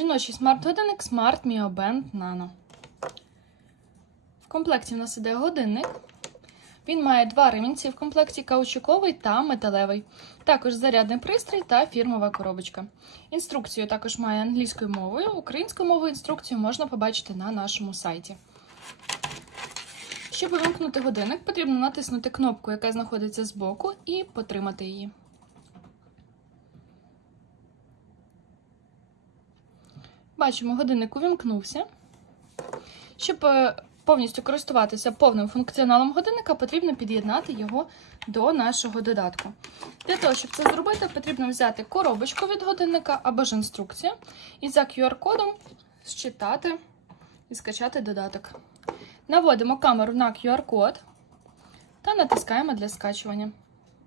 Жіночий смарт-годинник Smart Mio Band Nano. В комплекті в нас іде годинник. Він має два ремінці в комплекті каучуковий та металевий. Також зарядний пристрій та фірмова коробочка. Інструкцію також має англійською мовою. Українською мовою інструкцію можна побачити на нашому сайті. Щоб увімкнути годинник, потрібно натиснути кнопку, яка знаходиться збоку, і потримати її. Бачимо, годинник увімкнувся. Щоб е, повністю користуватися повним функціоналом годинника, потрібно під'єднати його до нашого додатку. Для того, щоб це зробити, потрібно взяти коробочку від годинника або ж інструкцію, і за QR-кодом считати і скачати додаток. Наводимо камеру на QR-код та натискаємо для скачування.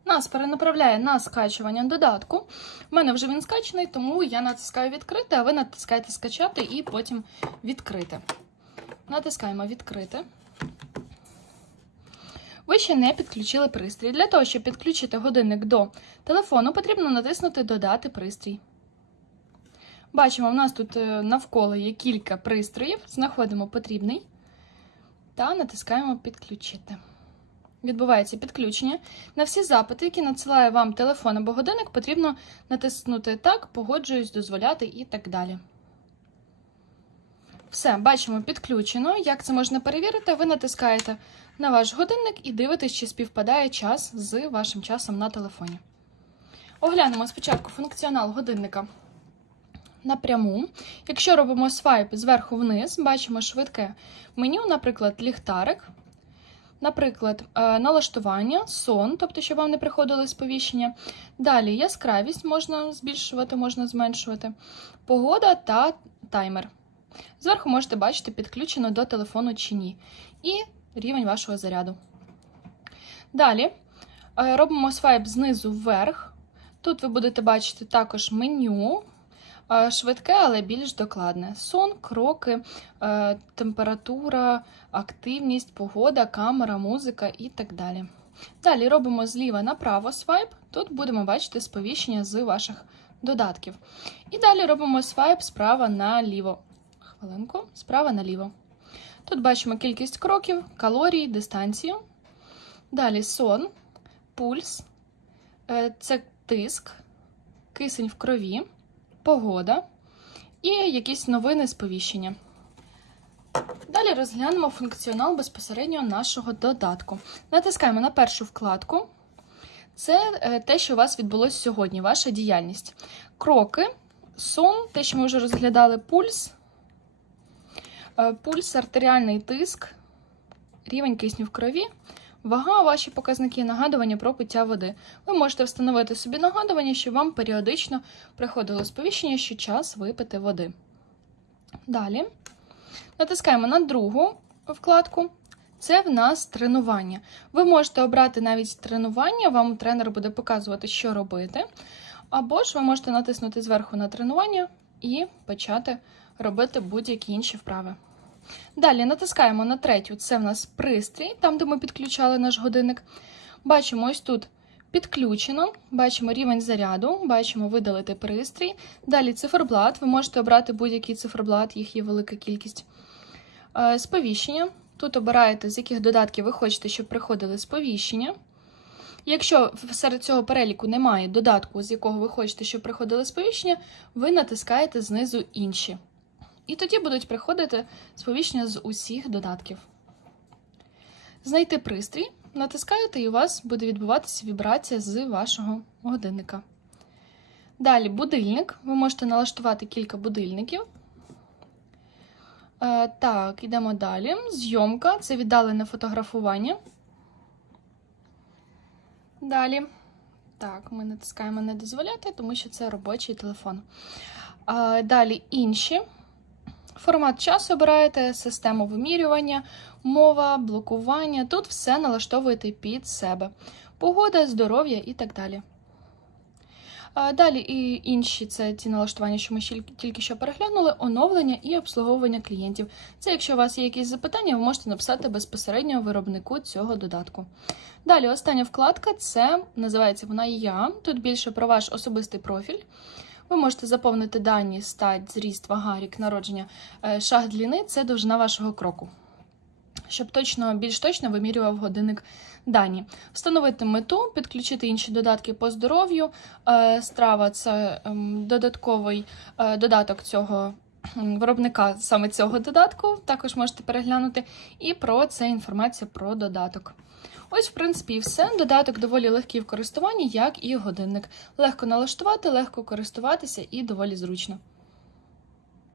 Нас перенаправляє на скачування додатку. У мене вже він скачаний, тому я натискаю відкрити, а ви натискаєте скачати і потім відкрити. Натискаємо відкрити. Ви ще не підключили пристрій. Для того, щоб підключити годинник до телефону, потрібно натиснути Додати пристрій. Бачимо, в нас тут е, навколо є кілька пристроїв. Знаходимо потрібний та натискаємо Підключити. Відбувається підключення. На всі запити, які надсилає вам телефон або годинник, потрібно натиснути Так, погоджуюсь, дозволяти і так далі. Все, бачимо, підключено. Як це можна перевірити? Ви натискаєте на ваш годинник і дивитесь, чи співпадає час з вашим часом на телефоні. Оглянемо спочатку функціонал годинника напряму. Якщо робимо свайп зверху вниз, бачимо швидке меню, наприклад, ліхтарик. Наприклад, е, налаштування, сон, тобто, щоб вам не приходили сповіщення. Далі яскравість можна збільшувати, можна зменшувати, погода та таймер. Зверху можете бачити, підключено до телефону чи ні. І рівень вашого заряду. Далі е, робимо свайп знизу вверх. Тут ви будете бачити також меню. Е, Швидке, але більш докладне. Сон, кроки, е, температура, активність, погода, камера, музика і так далі. Далі робимо зліва направо свайп. Тут будемо бачити сповіщення з ваших додатків. І далі робимо свайп справа наліво. Хвилинку, справа наліво. Тут бачимо кількість кроків, калорій, дистанцію. Далі сон, пульс, е, це тиск, кисень в крові, погода і якісь новини сповіщення. Далі розглянемо функціонал безпосередньо нашого додатку. Натискаємо на першу вкладку. Це е, те, що у вас відбулося сьогодні, ваша діяльність. Кроки, сон, те, що ми вже розглядали, пульс, е, пульс, артеріальний тиск, рівень кисню в крові, вага, ваші показники, нагадування про пиття води. Ви можете встановити собі нагадування, щоб вам періодично приходило сповіщення, що час випити води. Далі. Натискаємо на другу вкладку. Це в нас тренування. Ви можете обрати навіть тренування, вам тренер буде показувати, що робити. Або ж ви можете натиснути зверху на тренування і почати робити будь-які інші вправи. Далі натискаємо на третю, це в нас пристрій, там, де ми підключали наш годинник. Бачимо ось тут підключено, бачимо рівень заряду, бачимо видалити пристрій. Далі циферблат. Ви можете обрати будь-який циферблат, їх є велика кількість. Е, Сповіщення. Тут обираєте, з яких додатків ви хочете, щоб приходили сповіщення. Якщо серед цього переліку немає додатку, з якого ви хочете, щоб приходили сповіщення, ви натискаєте знизу інші. І тоді будуть приходити сповіщення з усіх додатків. Знайти пристрій, натискаєте, і у вас буде відбуватися вібрація з вашого годинника. Далі будильник. Ви можете налаштувати кілька будильників. Е, так, йдемо далі. Зйомка це віддалене фотографування. Далі. Так, ми натискаємо не дозволяти, тому що це робочий телефон. Е, далі інші. Формат часу обираєте, систему вимірювання, мова, блокування. Тут все налаштовуєте під себе. Погода, здоров'я і так далі. Далі і інші це ті налаштування, що ми тільки що переглянули, оновлення і обслуговування клієнтів. Це якщо у вас є якісь запитання, ви можете написати безпосередньо виробнику цього додатку. Далі остання вкладка це називається вона Я. Тут більше про ваш особистий профіль. Ви можете заповнити дані стать, зріст, вага, рік народження, е, шаг длини це довжина вашого кроку. Щоб точно більш точно вимірював годинник дані. Встановити мету, підключити інші додатки по здоров'ю. Е, Страва це ем, додатковий е, додаток цього виробника саме цього додатку. Також можете переглянути. І про це інформація про додаток. Ось, в принципі, і все. Додаток доволі легкий в користуванні, як і годинник. Легко налаштувати, легко користуватися і доволі зручно.